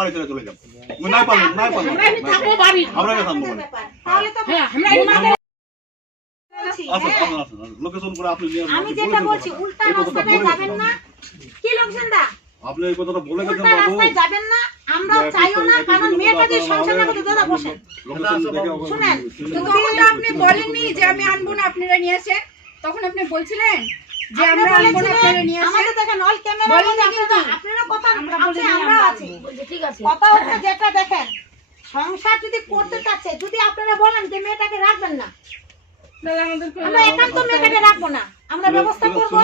বাড়ি ছেড়ে চলে যাব। নাই পারলাম আমরা থাকবো লোকেশন করে আপনি আমি যেটা বলছি উল্টা রাস্তায় যাবেন না কি লোকজনদা আপনি এই কথাটা বলে গেছেন উল্টা রাস্তায় যাবেন না আমরাও চাইও না কারণ মেয়েটা যে সংসার না করতে দাদা বসেন শুনেন তখন আপনি বলেননি যে আমি আনবো না আপনারা নিয়ে আসেন তখন আপনি বলছিলেন যে আমরা আনবো না আপনারা নিয়ে আসেন আমাদের দেখেন অল ক্যামেরা বলে আপনারা কথা আছে আমরা আছি ঠিক আছে কথা হচ্ছে যেটা দেখেন সংসার যদি করতে চাচ্ছে যদি আপনারা বলেন যে মেয়েটাকে রাখবেন না আমরা একান্ত মেয়েটাকে রাখবো না আমরা ব্যবস্থা করব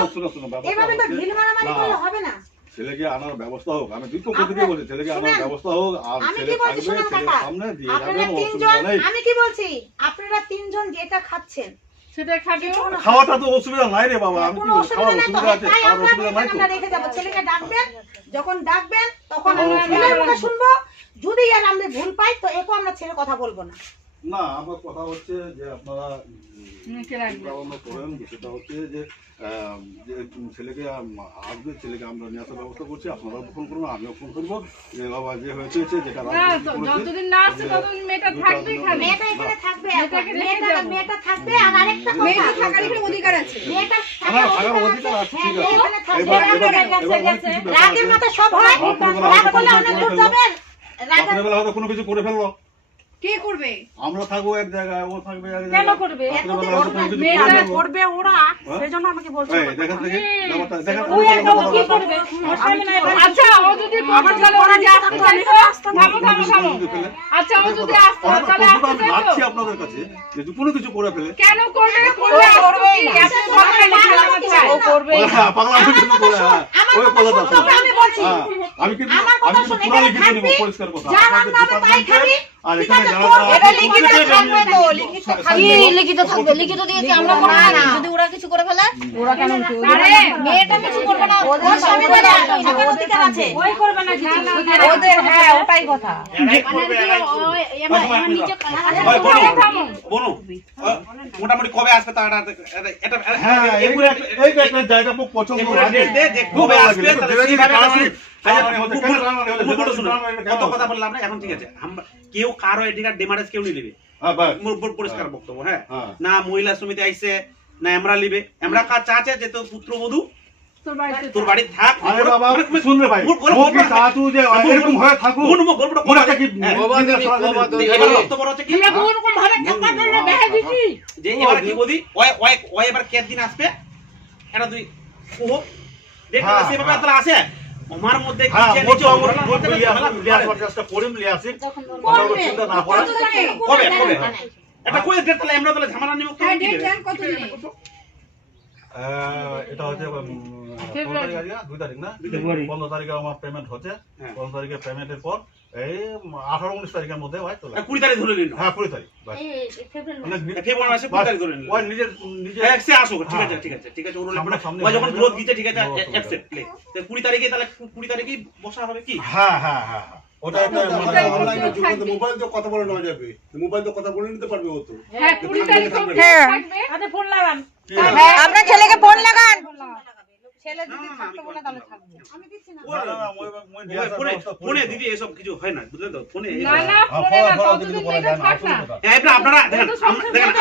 এভাবে তো ঢিল মারামারি করলে হবে না ছেলেকে আনার ব্যবস্থা হোক আমি দুটো কথা দিয়ে বলছি ছেলেকে আনার ব্যবস্থা হোক আর ছেলে থাকবে ছেলের সামনে দিয়ে যাবেন অসুবিধা নেই আমি কি বলছি আপনারা তিনজন যেটা খাচ্ছেন সেটা খাবে খাওয়াটা তো অসুবিধা নাই রে বাবা আমি কি খাওয়ার অসুবিধা আছে তাই আর অসুবিধা নাই তো আমরা রেখে যাব ছেলেকে ডাকবেন যখন ডাকবেন তখন আমরা ছেলের কথা শুনবো যদি আর আমরা ভুল পাই তো একো আমরা ছেলে কথা বলবো না না আমার কথা হচ্ছে যে আপনারা করেন সেটা হচ্ছে যে ছেলেকে আসবে ছেলেকে আমরা নিয়ে আসার ব্যবস্থা করছি আপনারাও ফোন করুন আমিও ফোন করবো যে বাবা যে হয়েছে যেটা যতদিন না আসছে ততদিন মেয়েটা থাকবে খালি মেয়েটা এখানে থাকবে মেয়েটা থাকবে আর আরেকটা কথা মেয়েটা থাকার এখানে অধিকার আছে মেয়েটা থাকার অধিকার আছে ঠিক আছে রাতের মতো সব হয় রাত করলে অনেক দূর যাবেন রাতের বেলা হয়তো কোনো কিছু করে ফেললো কে করবে আমরা থাকবো এক জায়গায় ও থাকবে এক কেন জায়গায় করবে মেয়েটা করবে ওরা সেজন্য আমাকে বলছে এই দেখেন দেখি ব্যাপারটা দেখেন ওই একটা কি করবে আচ্ছা ও যদি আমার চলে ওরা যে আসতে চাইবে থামো আচ্ছা ও যদি আসতে তাহলে আসতে আমি রাখছি আপনাদের কাছে যে কোনো কিছু করে ফেলে কেন করবে করবে কি এত ও করবে পাগলা হয়ে কিছু করে ওই কথাটা আমি বলছি আমি কিন্তু পুরো লিখে দেব পরিষ্কার কথা আর এখানে এটা লিখিত থাকবে তো লিখিত থাকবে লিখিত দিয়েছি আমরা করব না যদি ওরা কিছু করে ফেলে ওরা কেন আরে মেয়েটা কিছু করবে না ওদের সংবিধানে অধিকার আছে ওই করবে না কিছু ওদের হ্যাঁ ওটাই কথা মোটামুটি কবে আসবে তারা এটা হ্যাঁ এই একটা জায়গা খুব পছন্দ কবে আসবে কত কথা বললাম না এখন ঠিক আছে কেউ কারো এদিকে ডিমারেজ কেউ নিয়ে নেবে পরিষ্কার বক্তব্য হ্যাঁ না মহিলা সমিতি আইছে না আমরা লিবে আমরা কাজ চাচ্ছে যে তো পুত্রবধূ তোর বাড়ি থাক আরে বাবা শুন রে ভাই ও কি চাচু যে এরকম হয়ে থাকু গল্পটা ওটা কি এবার বক্তব্য হচ্ছে কি আমরা কোন ভাবে টাকা দিলে দেখে দিছি যে এবার কি বলি ওই এবার কে দিন আসবে এটা তুই ও দেখো সেভাবে তাহলে আসে আমার মধ্যে কি যে নিচে পডকাস্টটা পড়িম লিয়ে আসি চিন্তা না পড়া কবে এটা কই ডেট তাহলে আমরা তাহলে ঝামেলা নিব হ্যাঁ ডেট জান কত দিনে এটা হচ্ছে 2 তারিখ না 15 তারিখে আমার পেমেন্ট হচ্ছে 15 তারিখে পেমেন্টের পর এই 18-19 তারিখের মধ্যে ভাই চলে 20 তারিখ ধরে নিন হ্যাঁ 20 তারিখ বাস ফেব্রুয়ারি মাসে 20 তারিখ ধরে নিন ওই নিজে হ্যাঁ সে আসো ঠিক আছে ওর ওই যখন গ্রোথ দিতে ঠিক আছে অ্যাকসেপ্ট প্লে 20 তারিখে তাহলে 20 তারিখেই বসা হবে কি হ্যাঁ ওটা একটা অনলাইনে যুগে মোবাইল তো কথা বলে নেওয়া যাবে মোবাইল তো কথা বলে নিতে পারবে ও তো হ্যাঁ 20 তারিখ থাকবে আরে ফোন লাগান আপনার ছেলেকে ফোন লাগান ছেলে যদি থাকতে বলে তাহলে থাকবে আমি দিচ্ছি না ফোনে দিদি এসব কিছু হয় না বুঝলেন তো ফোনে না ফোনে না ততদিন মেয়েটা থাক না এবার আপনারা দেখেন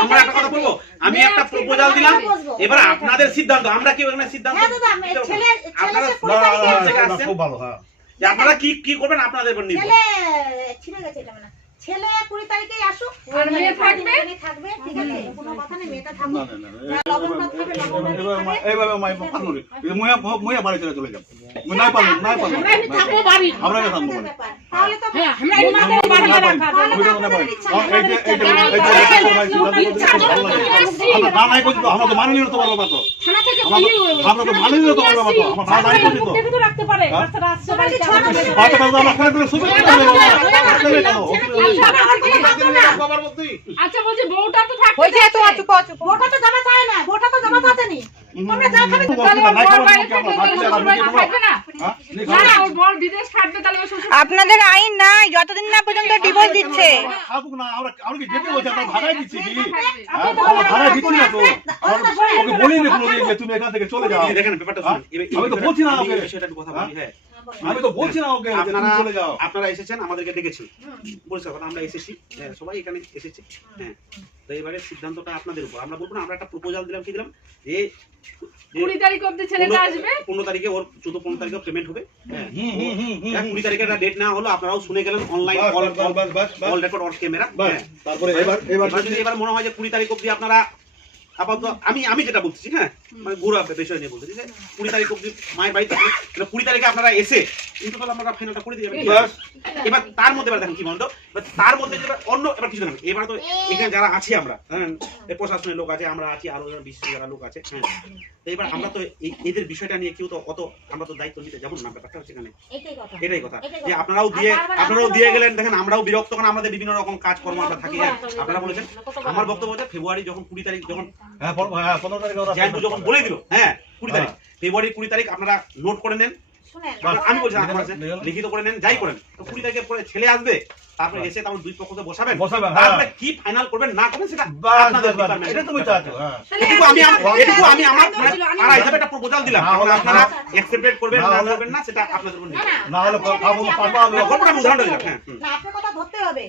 আমরা একটা কথা বলবো আমি একটা প্রপোজাল দিলাম এবার আপনাদের সিদ্ধান্ত আমরা কি ওখানে সিদ্ধান্ত হ্যাঁ দাদা ছেলে খুব ভালো হ্যাঁ আপনারা কি করবেন আপনাদের উপর নির্ভর ছেলে ছিড়ে গেছে এটা মানে ছেলে 20 তারিখেই আসুক আর মেয়ে থাকবে ঠিক আছে কোনো কথা নেই মেয়েটা থাকবে এইভাবে মুয়া বাড়ি ছেড়ে চলে যাব নাই পারলাম আমরা থাকবো বাড়ি আমরা থাকবো তাহলে তো হ্যাঁ আমরা বাড়ি রাখা নাই করছি তো আমরা তো মানি নিতে পারবো না তো থানা থেকে আমরা তো মানি নিতে পারবো না তো আমার ভাই নাই করছি তো কিন্তু রাখতে পারে রাস্তা রাস্তা বাড়ি বাচ্চা দাদা আমরা খেলে দিলে সুবিধা আচ্ছা বলছি বউটা তো থাকবে হইছে তো চুপ ভোটা তো জমা চায় না ভোটা তো জমা চাতে নি তোমরা যা খাবে থাকবে না না ওর বড় বিদেশ থাকবে তাহলে ও শ্বশুর আপনাদের আইন নাই যতদিন না পর্যন্ত ডিভোর্স দিচ্ছে থাকুক না আমরা কি যেতে বলছি আমরা ভাড়াই দিচ্ছি কি আমরা ভাড়াই দিচ্ছি না তো ওকে বলি না কোনো যে তুমি এখান থেকে চলে যাও দেখেন ব্যাপারটা শুনুন আমি তো বলছি না ওকে সেটা একটু কথা বলি হ্যাঁ আমি তো বলছি না ওকে যে তুমি চলে যাও। আপনারা এসেছেন, আমাদেরকে ডেকেছেন, পরিষ্কার কথা, আমরা এসেছি, সবাই এখানে এসেছি, হ্যাঁ। তো এবারে সিদ্ধান্তটা আপনাদের উপর। আমরা বলবো না, আমরা একটা প্রপোজাল দিলাম, কি দিলাম, যে 20 তারিখ অবধি ছেলেটা আসবে, 15 তারিখে ওর 14-15 তারিখে পেমেন্ট হবে, হ্যাঁ। 20 তারিখে একটা ডেট না হলো, আপনারাও শুনে গেলেন online all record on camera. তারপরে এবার যদি এবার মনে হয় যে 20 তারিখ অবধি আপনারা আপাতত, আমি যেটা বলছি, হ্যাঁ, মানে ঘুরা বিষয় নিয়ে বলছি, 20 তারিখ অবধি মায়ের বাড়িতে 20 তারিখে আপনারা এসে কিন্তু তাহলে আমরা ফাইনালটা করে দিয়ে যাবেন। এবার তার মধ্যে এবার দেখেন কি বলতো, তার মধ্যে যেটা অন্য এবার কিছু দেখেন, এবার তো এখানে যারা আছি আমরা, হ্যাঁ, প্রশাসনের লোক আছে, আমরা আছি, আরো বিশেষ যারা লোক আছে, হ্যাঁ। এবার আমরা তো এদের বিষয়টা নিয়ে কেউ তো অত আমরা তো দায়িত্ব নিতে যাবো না, ব্যাপারটা হচ্ছে এখানে এটাই কথা, যে আপনারাও দিয়ে গেলেন। দেখেন আমরাও বিরক্ত, কারণ আমাদের বিভিন্ন রকম কাজকর্ম আমরা থাকি, হ্যাঁ। আপনারা বলেছেন, আমার বক্তব্য হচ্ছে ফেব্রুয়ারি যখন 20 তারিখ যখন 15 তারিখে ওরা জানবু যখন বলে দিল, হ্যাঁ 20 তারিখ, ফেব্রুয়ারি 20 তারিখ আপনারা নোট করে নেন, আমি বলছি লিখিত করে নেন, যাই করেন, 20 তারিখের পরে ছেলে আসবে, তারপরে এসে তারপর দুই পক্ষকে বসাবেন, তারপরে কি ফাইনাল করবেন না করবেন সেটা আপনাদের ডিপার্টমেন্ট। এটা তুমি চাচ্ছো, হ্যাঁ। এটুকু আমি আমার পাড়া হিসাবে একটা প্রপোজাল দিলাম, আপনারা অ্যাকসেপ্ট করবেন না করবেন না সেটা আপনাদের উপর নির্ভর। না হলে পারবো আমি গল্পটা উদাহরণ দিলাম, হ্যাঁ। না, আপনার কথা ধরতে হবে।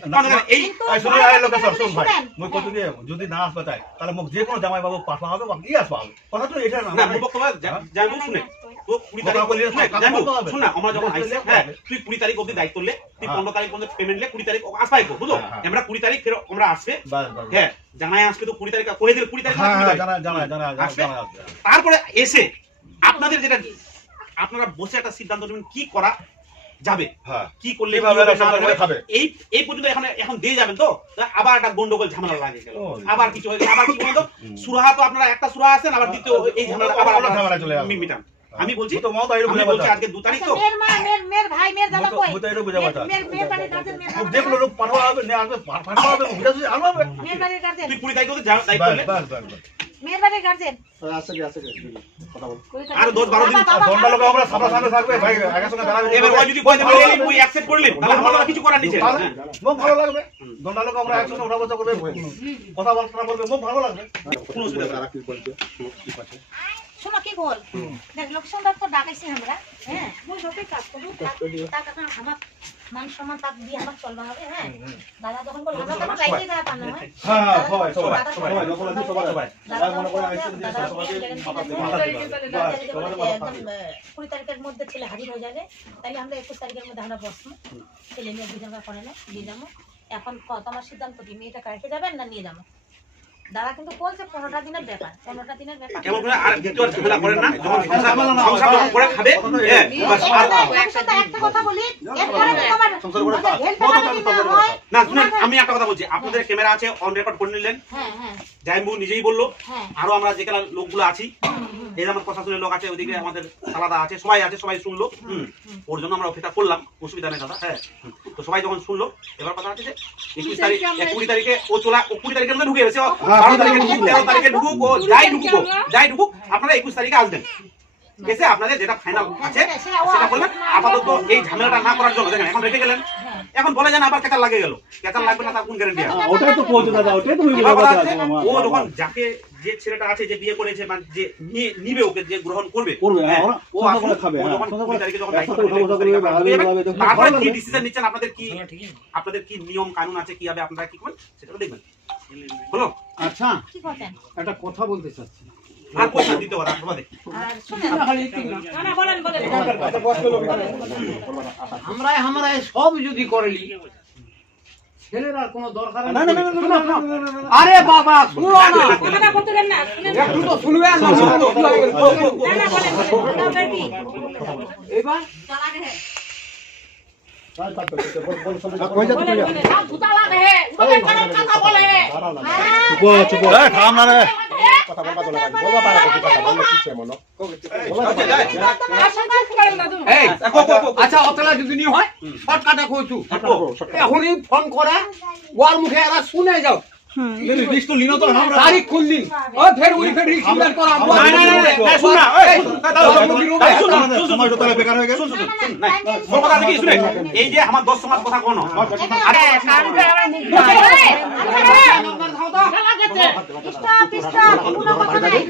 এই শুনে আয় লোকে শোন ভাই, মই কত দিয়ে যদি না আসবে তাই তাহলে মোক যে কোনো জামাই বাবু পাঠা হবে বা কি আসবা হবে, কথা তো এটা না। না বক্তব্য জানবো শুনে তো 20 তারিখ জানবো শুন না, আমরা যখন আইছে, হ্যাঁ, তুই 20 তারিখ অবধি দায়িত্ব লে, তুই 15 তারিখ পর্যন্ত পেমেন্ট লে, 20 তারিখ আসবাই গো, বুঝলো, আমরা 20 তারিখ ফের আমরা আসবে, হ্যাঁ, জামাই আসবে তো 20 তারিখ কই দিল, 20 তারিখ তারপরে এসে আপনাদের যেটা আপনারা বসে একটা সিদ্ধান্ত নেবেন কি করা যাবে, কি করলে এই পর্যন্ত এখন দিয়ে যাবেন, তো আবার একটা গন্ডগোল ঝামেলা লাগে গেল, আবার কিছু হয়ে গেল, আবার কি বলতো সুরাহা, তো আপনারা একটা সুরাহা আছেন, আবার দ্বিতীয় এই ঝামেলা আবার ঝামেলা চলে যাবে মিটান। আমি বলছি তো মত আইরো বুঝা বলছি আজকে 2 তারিখ তো মের মা মের ভাই মের দাদা কই মত আইরো বুঝা কথা মের বাড়ির গার্জেন মের দেখলো লোক পাঠা হবে না আসবে পাঠা হবে বুঝা যদি আনবে মের বাড়ির গার্জেন তুই 20 তারিখ তো দায়িত্ব লে, মের বাড়ির গার্জেন আছে কথা বল আর 10-12 দিন দন্ডা লোক আমরা সামনে থাকবে ভাই আগে সঙ্গে দাঁড়াবে, এবার ওই যদি কই দেবে তুই অ্যাকসেপ্ট করলি তাহলে আমরা কিছু করার নিচে, মুখ ভালো লাগবে, দন্ডা লোক আমরা একসাথে উঠা বসা করবে, কথা বলতে বলবে, মুখ ভালো লাগবে, কোনো অসুবিধা তারা কি বলছে কি পাচ্ছে শোনো কি বল, দেখ লোকজন তো ডাকাইছি আমরা, হ্যাঁ মুই সত্যি কাজ করব, টাকা আমার মান সম্মান তাক দিয়ে আমার চলবা হবে, হ্যাঁ। দাদা যখন বল আমরা তো চাইতে যা পান না, হ্যাঁ সবাই যখন আছে সবাই মনে করে আইছে যে সবাইকে মাথা দিবে 20 তারিখের মধ্যে ছেলে হাজির হয়ে যাবে, তাহলে আমরা 21 তারিখের মধ্যে আমরা বসবো, ছেলে নিয়ে বিজঙ্গা করে না দিয়ে যাবো। এখন তোমার সিদ্ধান্ত কি, মেয়েটা রেখে যাবেন না নিয়ে যাবো? দাদা কিন্তু বলছে 15টা দিনের ব্যাপার, 15টা দিনের ব্যাপার কেমন করে আর দ্বিতীয় ঝামেলা করেন না, যখন সংসার করে খাবে, হ্যাঁ একসাথে একটা কথা বলি, এরপরে তোমার সংসার করে না শুনেন, আমি একটা কথা বলছি, আপনাদের ক্যামেরা আছে, অন রেকর্ড করে নিলেন, হ্যাঁ হ্যাঁ জাইম্বু নিজেই বললো, হ্যাঁ আরো আমরা যেখানে লোকগুলো আছি, এই আমার প্রশাসনের লোক আছে, ওইদিকে আমাদের আলাদা আছে, সবাই শুনলো, ওর জন্য আমরা অপেক্ষা করলাম, অসুবিধা নেই দাদা, হ্যাঁ। তো সবাই যখন শুনলো, এবার কথা হচ্ছে যে 21 তারিখ 20 তারিখে ও 20 তারিখের মধ্যে ঢুকে গেছে, 12 তারিখে ঢুকুক, 13 তারিখে ঢুকুক, ও যাই ঢুকুক, আপনারা 21 তারিখে আসবেন, এসে আপনাদের যেটা ফাইনাল আছে সেটা বলবেন। আপাতত এই ঝামেলাটা না করার জন্য দেখেন এখন রেখে গেলেন, এখন বলে যান আবার কেতাল লাগে গেল, কেতাল লাগবে না তার কোন গ্যারান্টি আছে? ওটাই তো বলছো দাদা, ওটাই তুমি ও যখন যাকে যে ছেলেটা আছে যে বিয়ে করেছে মানে যে নিবে ওকে যে গ্রহণ করবে ও আসলে খাবে, যখন 20 তারিখে যখন তারপরে কি ডিসিশন নিচ্ছেন, আপনাদের কি নিয়ম কানুন আছে, কি হবে আপনারা কি করবেন সেটা দেখবেন, হলো? আচ্ছা কি বলেন? একটা কথা বলতে চাচ্ছি, আর পয়সা দিতে পারে আপনাদের আর শুনেন না বলেন আমরা সব যদি করেলি ছেলের আর কোনো দরকার নেই। আরে বাবা শুনো না, কথা বলতে দেন না, শুনেন একটু তো শুনবে না, না বলেন এবার চলা গে আচ্ছা অতলা যদি নি হয় শর্টকাটে কইছু এখনই ফোন করে ওর মুখে এরা শুনে যাও, তারিখ খুললি ও ফের উই ফের রিসিভার করা এই যে আমার 10 সমাজ কথা কোন কথা স্টপ কোনো কথা নাই।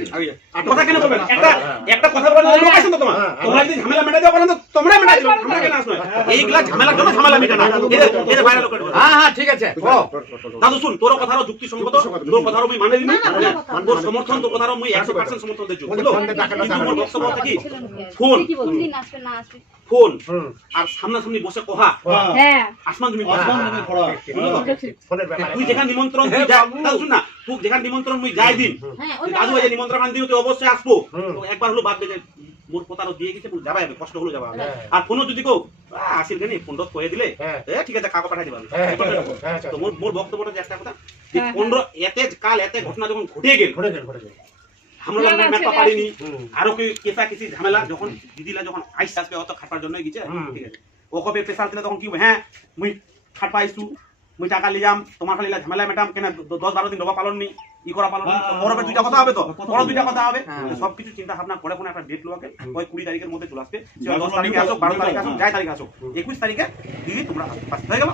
কথা কেন বলবেন? একটা কথা বলার লোক আছেন তো তোমার। তোমরা যদি ঝামেলা মেটাতে পারো না তোমরা মেটাই দাও, আমরা কেন আসবে? এইগুলা ঝামেলার জন্য ঝামেলা মেটানো। এদের বাইরে লোক হ্যাঁ হ্যাঁ ঠিক আছে ও দাদু শুন, তোর কথারও যুক্তিসঙ্গত, তোর কথারও আমি মানে দিই, তোর সমর্থন, তোর কথারও আমি 100% সমর্থন দিচ্ছি, বুঝলো? কিন্তু মোর বক্তব্য হচ্ছে কি, ফোন ফোন আর সামনাসামনি বসে কথা হ্যাঁ আসমান তুমি আসমান জমিন পড়া। তুই যেখানে নিমন্ত্রণ তুই যা, দাদু শুন না, তুই যেখানে নিমন্ত্রণ মুই যাই দিন, হ্যাঁ দাদু ভাই যে নিমন্ত্রণ আন দিন তুই অবশ্যই আসবো, তো একবার হলো বাদ দে যে মোর কথারও দিয়ে গেছে, যাবাই হবে, কষ্ট হলো যাবা। আর ফোনও যদি কো আসিল কেন ফোন দত কয়ে দিলে ঠিক আছে কাকা পাঠাই দিবা। তো মোর বক্তব্যটা যে একটা কথা যে 15 এতে কাল এতে ঘটনা যখন ঘটে গেল, আমরা মেপা পারিনি, আরো কি কেসা কিছু ঝামেলা, যখন দিদিলা যখন আইসা আসবে অত খাটার জন্য গেছে, ঠিক আছে ও কবে প্রেসার দিলে তখন কি হ্যাঁ মুই খাট পাইছু, মুই টাকা লিয়াম, তোমার খালি ঝামেলা মেটাম কেন 10-12 দিন রবা পালন নি ই করা পালন পরবে দুইটা কথা হবে, তো পর দুইটা কথা হবে, সবকিছু চিন্তা ভাবনা করে ফোনে একটা ডেট লোকে ওই 20 তারিখের মধ্যে চলে আসবে, 10 তারিখে আসো, 12 তারিখে আসো, যাই তারিখে আসো, 21 তারিখে দিদি তোমরা হয়ে গেল।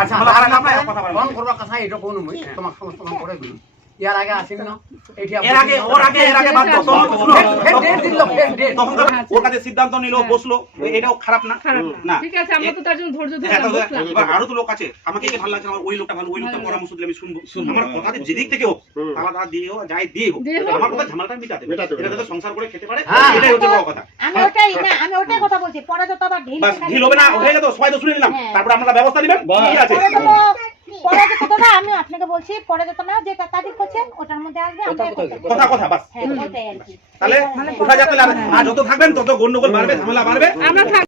আচ্ছা ভালো, আর আমরা কথা বলবো। ফোন করবার কথা এটা কোন মুই তোমাক সমস্ত করে দিই ইয়ার আগে আসিন না এইটা এর আগে বাদ দাও, ডেট দিল ডেট তখন ওর কাছে সিদ্ধান্ত নিল, বসলো, এটাও খারাপ না। খারাপ না। না ঠিক আছে, আমরা তো তার জন্য ধৈর্য হ্যাঁ, ধরলাম, তাহলে বুঝলাম। এবার আরো তো লোক আছে, আমাকে কে ভালো লাগছে, আমার ওই লোকটা ভালো, ওই লোকটা পরামর্শ দিলে আমি শুনবো, আমার কথা যেদিক থেকে হোক আলাদা দিয়ে হোক, যাই দিয়ে হোক, দিয়ে হোক। আমার কথা ঝামেলাটা মিটাতে মেটাতে হবে। এটা যাতে সংসার করে খেতে পারে, হ্যাঁ। এটাই হচ্ছে বড় কথা। আমি ওটাই না, আমি ওটাই কথা বলছি, পরে তো আবার ঢিল বাস ঢিল হবে না, হয়ে গেল, সবাই তো শুনে নিলাম, হ্যাঁ। তারপর আপনারা ব্যবস্থা নেবেন, ঠিক আছে। পরে যে কথাটা আমি আপনাকে বলছি, পরে যত না যেটা তারিখ করছেন ওটার মধ্যে আসবে, আমরা কথা বাস হ্যাঁ ওটাই আর কি। তাহলে কোথায় যাতে আর যত থাকবেন তত গন্ডগোল বাড়বে, ঝামেলা বাড়বে। আমরা থাক